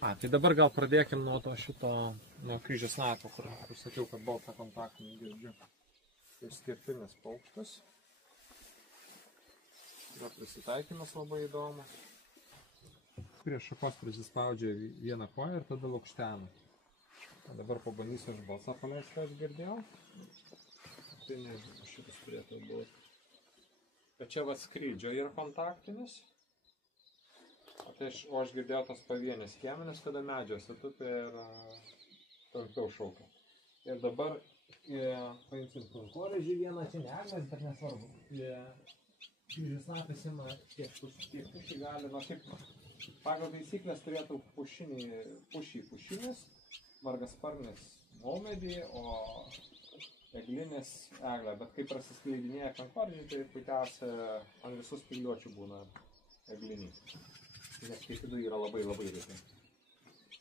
Tai dabar gal pradėkim nuo to nuo kryžiasnapio, kur sakiau, kad balta kontaktinė girdžiu. Tai skirtinis paukštis. Jo prisitaikymas labai įdomus. Prie šakos prisispaudžia vieną koją ir tada lukštena. Dabar pabandysiu aš balsą paleisti, ką aš girdėjau. Tai nežinau, šitas turėtų būti. Bet čia va skrydžio yra kontaktinis. O aš girdėjau tas pavienės skiemenis, kada medžiuose tupi ir trumpiau šaukia. Ir dabar paimsim konkorėžį vieną, čia ne eglės, bet nesvarbu. Kryžiasnapis ima tiek pušį gali, kaip pagal taisyklės turėtų pušinis, margasparnis maumedį, o eglinis eglė. Bet kai prasiskleidinėja konkorėžį, tai puikiausia ant visų spygliuočių būna egliniai. Nes kaip vidų yra labai retai.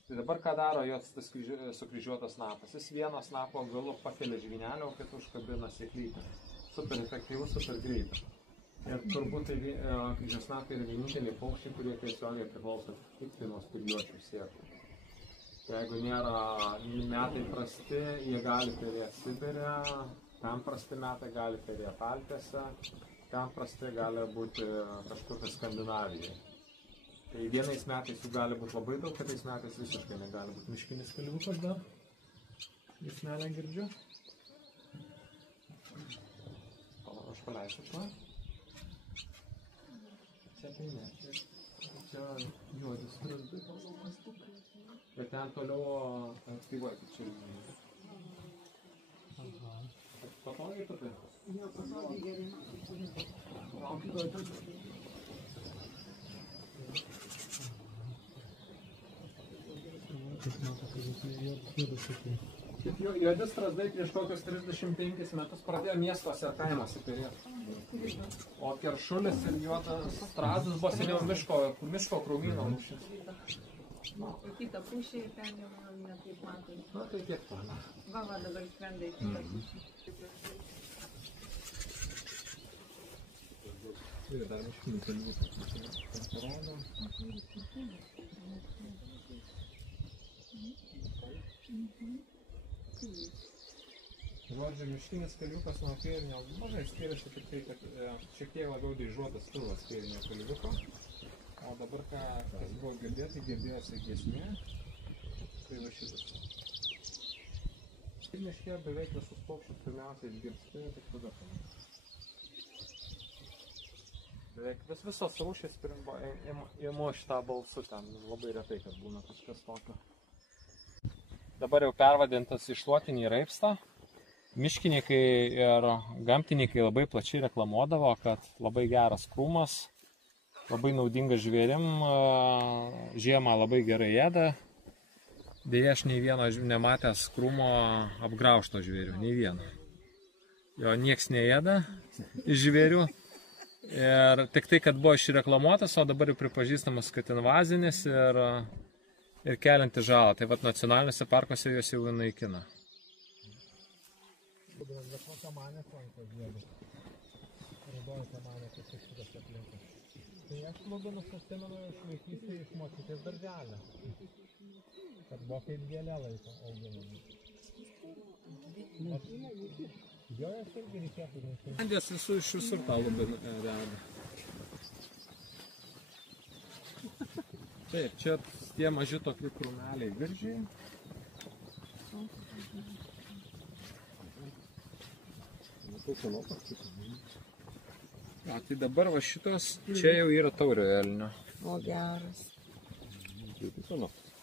Tai dabar ką daro jos tas sukryžiuotas snapas? Jis vieno snapo galu pakelia žvynelę, o kitų užkabina sėklytę. Super efektyvus, super greitas. Ir turbūt tai kryžiasnapiai yra vieninteliai paukščiai, kurie tiesiogiai priklauso tik nuo spygliuočių sėklų. Jeigu nėra metai prasti, jie gali perėti Sibire, ten prasti metai gali perėti Alpėse, ten prasti gali būti kažkur Skandinavijoje. Tai vienais metais jų gali būti labai daug, kitais metais visiškai negali būti. Miškinis kalviukas dar. Gismelę girdžiu. Aš paleisiu tuo. Čia tai ne. Čia juodis strazdai. Bet ten toliau aktyvuoti čia. Patogiai tupi? Jo, patogiai gerai. Juodi strazdai prieš kokius 35 metus pradėjo miestuose ir kaimuose perėti. O keršulis ir juodas strazdas buvo seniau miško krūmyno rūšis. O kitą pušį ten jau netaip matai. Na tai tiek to. Va, dabar skrenda į kitą pušį. Ir dar miškinis kalviukas parodo. Žodžiu, miškinis kalviukas nuo kėrinio mažai skiriasi tik tai, kad šiek tiek labiau daižuotas pilvas kėrinio kalviuko. O dabar kas buvo girdėti, girdėjosi giesmė. Tai va šitas. Ir miške beveik visus paukščius pirmiausiai išgirsti, tik tada. Beveik visos rūšys imu šitą balsų ten. Labai retai, kad būna kažkas tokio. Dabar jau pervadintas į šluotinį raipstą. Miškininkai ir gamtininkai labai plačiai reklamuodavo, kad labai geras krūmas, labai naudingas žvėrim, žiemą labai gerai ėda. Deja, aš nei vieno nematęs krūmo apgraužto žvėrių, nei vieno. Jo nieks neėda iš žvėrių. Ir tik tai, kad buvo išreklamuotas, o dabar jau pripažįstamas, kad invazinis ir kelianti žalą. Tai vat nacionaliniuose parkuose juos jau naikina. Bet kokią manę klanko žiedų. Raudoja tą manę, kaip šitas aplinkas. Tai aš lubinus atsimenu iš vaikystėje iš močiutės darželio. Kad buvo kaip gėlė laiko auginami. Jo, aš irgi reikėtų rinkti. Andės iš visur tą lubiną reda. Taip, čia tie maži tokie krūmeliai viržiai. Tai dabar va šitos, čia jau yra tauriojo elnio. O geras.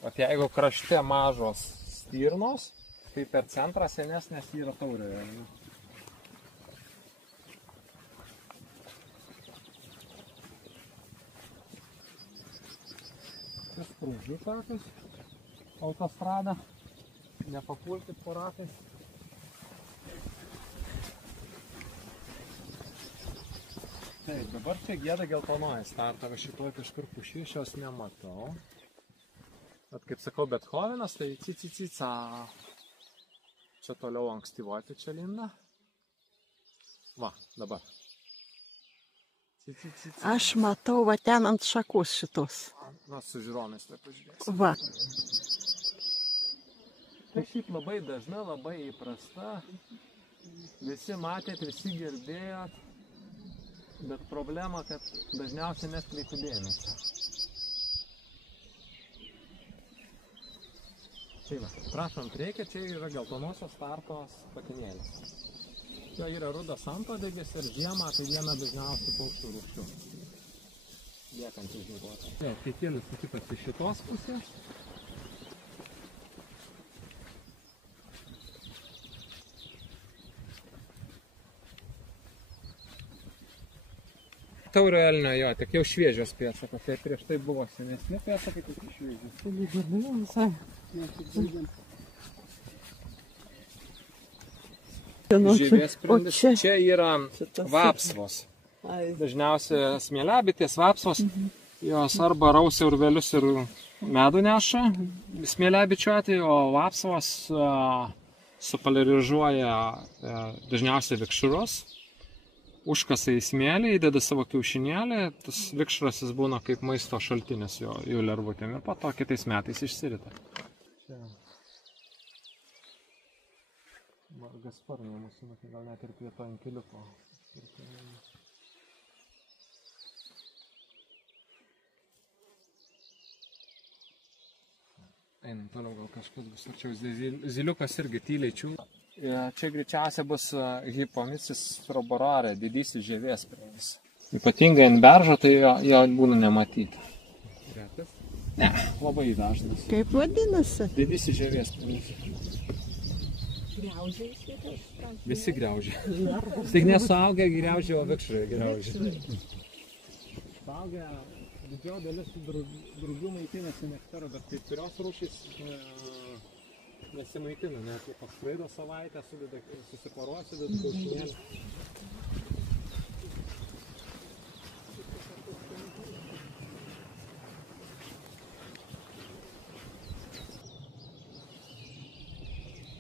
O jeigu krašte mažos stirnos, tai per centrą senesnės yra tauriojo elnio. Čia sprūdžių takas, autostrada, nepapulkit po ratais. Taip, dabar čia gieda geltonoji starta, va šitoj kažkur pušy, šios nematau. Bet kaip sakau, Bethovenas, tai ci-ci-ci-ca. Čia toliau ankstyvoti čia linda. Va, dabar. Aš matau va ten ant šakus šitos. Na, su žiūronais tai pažiūrėsim. Va. Tai šiaip labai dažna, labai įprasta. Visi matėt, visi girdėjot. Bet problema, kad dažniausiai netkreipiu dėmesio. Tai va, prašom, reikia, čia yra geltonosios startos patinėlis. Jo yra rudas antodegis ir žiemą tai viena dažniausių paukščių rūšių. Liekantis žieduotas. Jo, kiekvienas sutikas iš šitos pusės. Taurio elnio, jo, tik jau šviežios pėdsakos, tai prieš tai buvo senesni pėdsakai, tik šviežios. Žievės sprendis. Čia yra vapsvos. Dažniausiai smėliabitės vapsvos, jos arba rausia urvelius ir medų neša, smėliabičių atveju, o vapsvos supoliarizuoja dažniausiai vikšrus. Užkasa į smėlį, įdeda savo kiaušinėlį, tas vikšras būna kaip maisto šaltinis jų lervutėm ir po to kitais metais išsirita. Čia margasparnė mūsų, gal net ir prie to inkiliuko. Einam toliau, gal kažkas bus arčiau. Zyliukas irgi tyliai čiūna. Čia greičiausiai bus Hypomicis roborare, didysis žievės sprendis. Ypatingai ant beržo, tai jo būna nematyti. Retas? Ne, labai dažnas. Kaip vadinasi? Didysis žievės sprendis. Griaužiai šitas. Visi griaužia. Tik nesuaugę griaužia, o vikšrai griaužia. Suaugę didžioji dalis drugių maitinasi nektaru, bet kai kurios rūšys nesimaitina, net paskraido savaitę, susiparuoja, sudeda kiaušinėlį.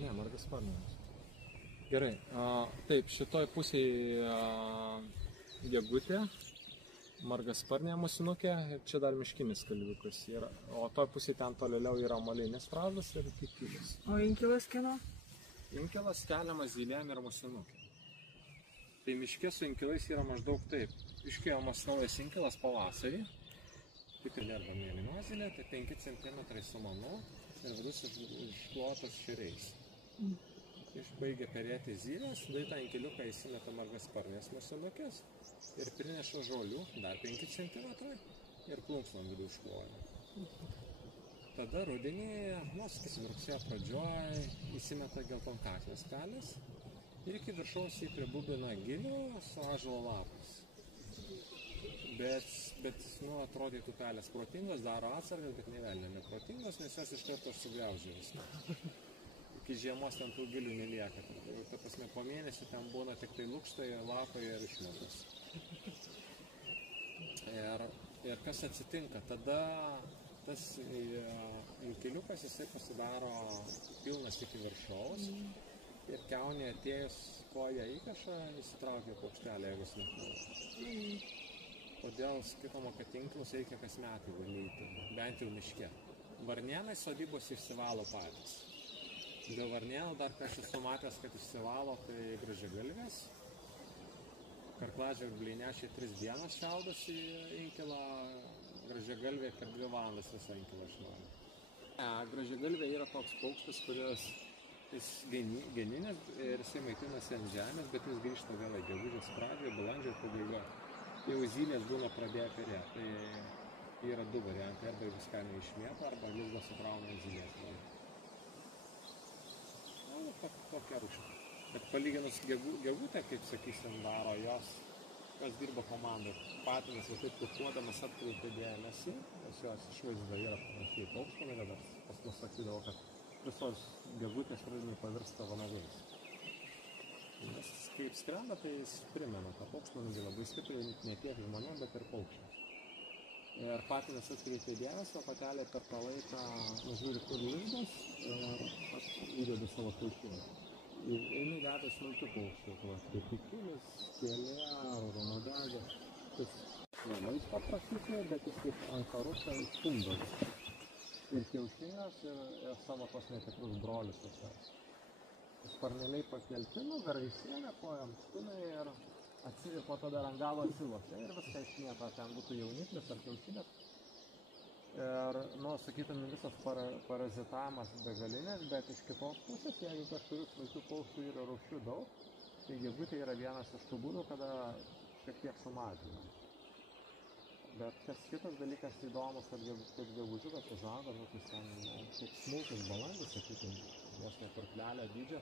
Ne, margasparnis. Gerai, taip, šitoj pusėje gegutė, margasparnė musinukė ir čia dar miškinis kalviukas yra. O toj pusėje ten tolėliau yra molinis strazdas ir kikilis. O inkilas kieno? Inkilas keliamas zylėm ir musinukė. Tai miške su inkilais yra maždaug taip. Iškėjamas naujas inkilas pavasarį. Tik lerva mėlynos zylė, tai 5 cm samanu ir vidus išklotas šeriais. Išbaigia perėti zylės, tada tą inkiliuką įsimeta margasparnės musinukės ir prineša žolių, dar 5 cm ir plunksnom vidų iškloja. Tada rudenį, sakysim, rugsėjo pradžioj įsimeta geltonkaklis pelės ir iki viršaus jį pribubina gilių su ąžuolo lapais. Bet atrodytų pelės protingos, daro atsargas, bet nė velnio neprotingos, nes jas iš karto sugriaužia viską. Iki žiemos ten tų gilių nelieka. Ta prasme, po mėnesį ten būna tik tai lukštai, lapai ir išmetas. Ir kas atsitinka? Tada tas inkiliukas jisai pasidaro pilnas iki viršaus ir kiaunė atėjus koją įkašą, įsitraukia paukštelį, jeigu slinkauja. Todėl skaitoma, kad inkilus reikia kas metai valyti, bent jau miške. Varnėnai sodybos išsivalo patys. Dėl varnėnų dar ką aš esu matęs, kad išsivalo, tai gražiagalvės. Karklažvirbliai nešė 3 dienas šaudosi inkilą, gražiagalvė per 2 valandas visą inkilą išnuoja. Gražiagalvė yra toks paukštis, kuris jis geninės ir jisai maitinasi ant žemės, bet jis grįžta vėl į gegužės pradžioje, balandžio pabaigoje. Jau zylės būna pradėję perėti. Tai yra 2 variantai, arba viską neišmėto, arba lizdą sukrauna ant zylės. Tokia rūšė. Bet palyginus gegutę, kaip sakysim, daro jos dirba komandai. Patinas ir taip kukuodamas atkreipia dėmesį, nes jos išvaizda yra panašiai paukštvanagio, bet pas mus sakydavo, kad visos gegutės rudenį pavirsta vanagais. Nes kaip skrenda, tai jis primena tą paukštvanagį labai stipriai, ne tiek žmonėm, bet ir paukščiams. Ir patinas atkreipia dėmesį, o patelė per tą laiką nužiūri, kur lizdas ir įdeda savo kiaušinį. Ir einu veda smulkių paukščių, kaip kikilis, kėlė, raudonodegė. maisto prasitė, bet jis kaip ankaruką stumdo. Ir kiaušinius, ir savo tos netikrus brolius sesers. Sparneliai pakelti, nugarai sėlė, kojom stumė ir atsilipo tada ant galo atsilošė ir viską išmėto, ten būtų jauniklis ar kiaušinis. Ir, nu, sakytum, visas parazitavimas begalinės, bet iš kitos pusės, jeigu kažkurių smulkių paukščių yra rūšių daug, tai gegutė yra vienas iš tų būdų, kada šiek tiek sumažina. Bet kas kitas dalykas įdomus, kad gegužiukas užauga, nu, tai ten kaip smulkus balandis, sakytum, vos ne kurklelio dydžio,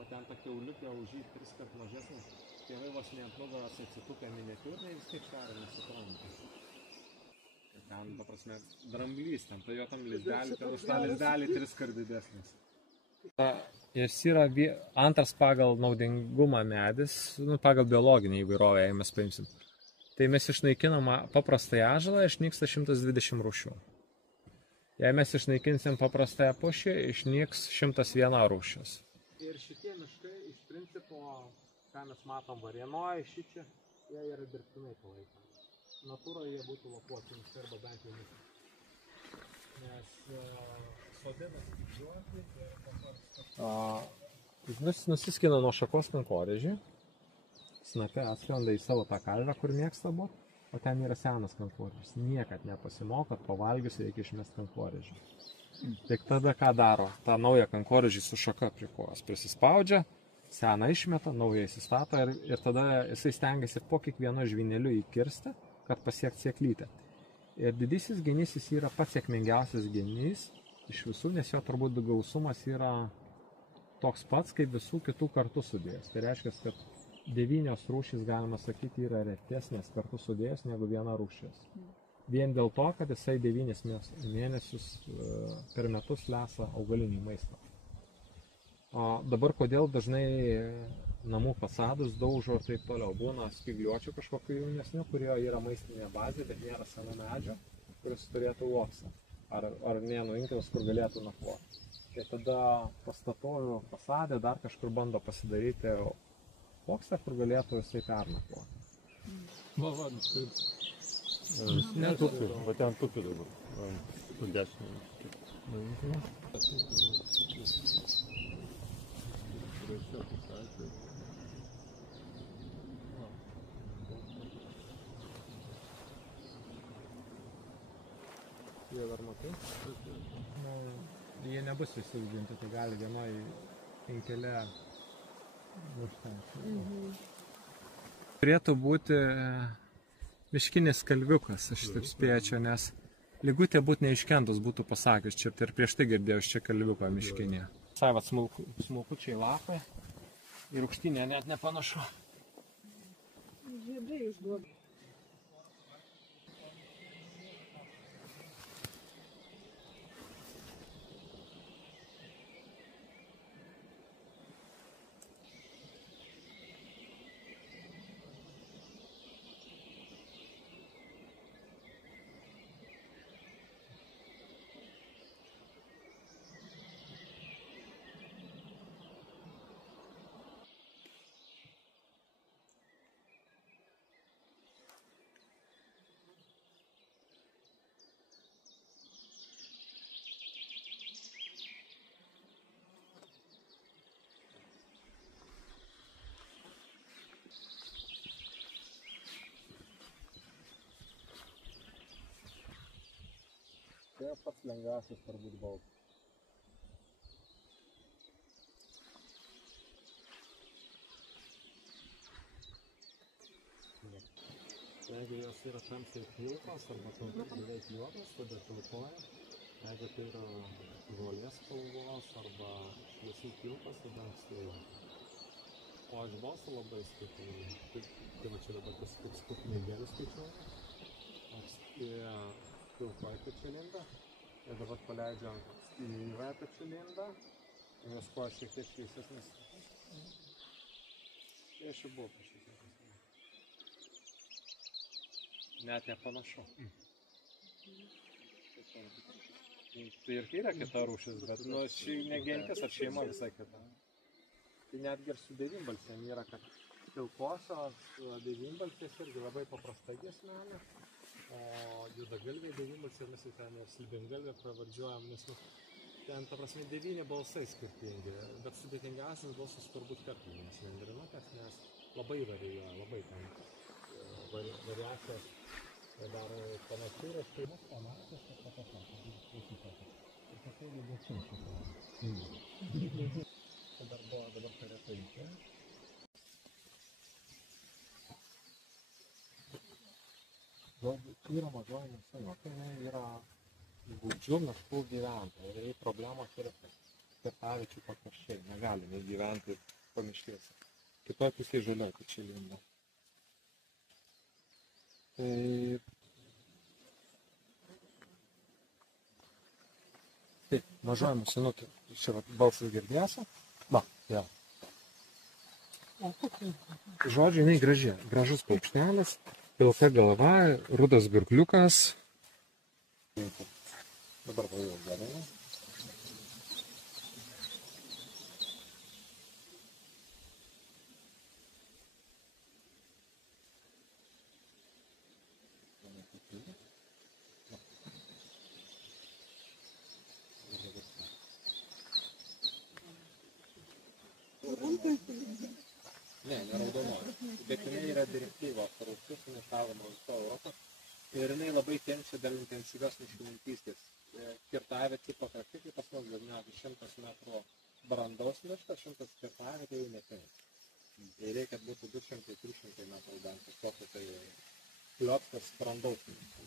o ten ta kiauliukė už jį 3 kart mažesnis, tėvai vos ne ant nugaros atsitupia miniatiūriniai, vis tiek šaria nesupranta. Ten, ta prasme, dramblys, ten tai jo tam lizdelį, ten už tą lizdelį 3 kart didesnis. Jis yra antras pagal naudingumą medis, nu, pagal biologinį įvairovę, jei mes paimsim. Tai mes išnaikinam paprastąjį ąžuolą, išnyksta 120 rūšių. Jei mes išnaikinsim paprastąją pušį, išnyks 101 rūšis. Ir šitie miškai iš principo, ką mes matom Varėnoje, šičia, jie yra dirbtinai palaikomi. Natūroje jie būtų lapuotinis arba bent jau miškai. Nes sodinas didžiuoti ir nusiskina nuo šakos kankorėžį. Snape atskrenda į savo tą kalvę, kur mėgsta būt, o ten yra senas kankorėžis. Niekad nepasimoko, kad pavalgius reikia išmesti kankorėžį. Tik tada ką daro? Ta nauja kankorėžį su šaka prie kojos prisispaudžia, seną išmeta, naują įsistato ir tada jisai stengiasi po kiekvieno žvyneliu įkirsti, kad pasiekti sėklytę. Ir didysis genysis yra pats sėkmingiausias genys iš visų, nes jo turbūt gausumas yra toks pats, kaip visų kitų kartu sudėjęs. Tai reiškia, kad 9 rūšys, galima sakyti, yra retesnės kartu sudėjęs negu viena rūšis. Vien dėl to, kad jisai 9 mėnesius per metus lesa augalinį maistą. O dabar kodėl dažnai namų fasadus daužo ir taip toliau. Būna spygliuočių kažkokių jaunesnių, kurio yra maistinė bazė, bet nėra seno medžio, kuris turėtų uoksą. Ar mėnų inkilus, kur galėtų nakvoti. Tai tada pastatoju fasadę, dar kažkur bando pasidaryti uoksą, kur galėtų jisai pernakvoti. Va, taip. Netupi, va ten tupi dabar. Tu dešinį. Jie dar matai? Jie nebus visi užginti, tai gali vienoj inkele užtenka. Turėtų būti miškinis kalviukas, aš taip spėčiau, nes lygutė būtų neiškentus, būtų pasakius čia, ir prieš tai girdėjau čia kalviuką miškinė. Saivat smulkučiai lapai ir aukštinė net nepanašu. Žiedai užduoda. Tai pats lengviausias turbūt baltas. Jeigu jos yra tamsiai pilkos arba beveik juodos, tada pilkoja. Jeigu tai yra žolės spalvos arba šviesiai pilkos, tada ankstėja. O aš balsą labai skaičiuoju. Tai va čia dabar tas kaip skutmėgėlis skaičiuoju. Ankstėja pilkoji pečialinda. Ir dabar paleidžiu styvąją pečialindą. Ir jos koja šiek tiek šviesesnis. Tai aš jau buvau kažkiek. Net nepanašu. Tai ir yra kita rūšis, bet nu, ši ne gentis ar šeima visai kita. Tai netgi ir su devynbalsėm yra, kad pilkosios devynbalsės irgi labai paprasta giesmelė, o juodagalvė devynbalsė mes jau ten ir slibingalvė pravardžiuojam, nes ten, ta prasme, 9 balsai skirtingi, bet sudėtingiausias balsas turbūt karklinis nendrinukės, nes labai varijuoja, labai ten variacijos dar panašiūros, tai mus panašios, kad papasakas. Ir pakai lygiai sunkiai. Dabar kare paimti. Yra mažoji mėsa, tai yra gūdžių miškų gyventojai. Ir problemos yra kirtaviečių pakraščiai. Negalime gyventi pamiškėse. Kitoj pusėje žaliuoti čia linda. Tai... Taip, mažoji musinukė. Čia balsas girdėsi. Va, jau. Žodžiu, jinai graži. Gražus paukštelis. Pilka galva, rudas gurkliukas. Dabar va jau gerai. Ne, neraudonoji. Bet jinai yra direktyva rūšis unikalama viso Europos ir jinai labai kenčia dėl intensyvios miškininkystės. Kirtaviečių pakraščiai, kaip pas mus dažniausiai 100 metrų brandaus miškas, 100 kirtavietė jau nekenčia. Tai reikia būtų 200-300 metrų bent kažkokio tai klioptas brandaus miškas.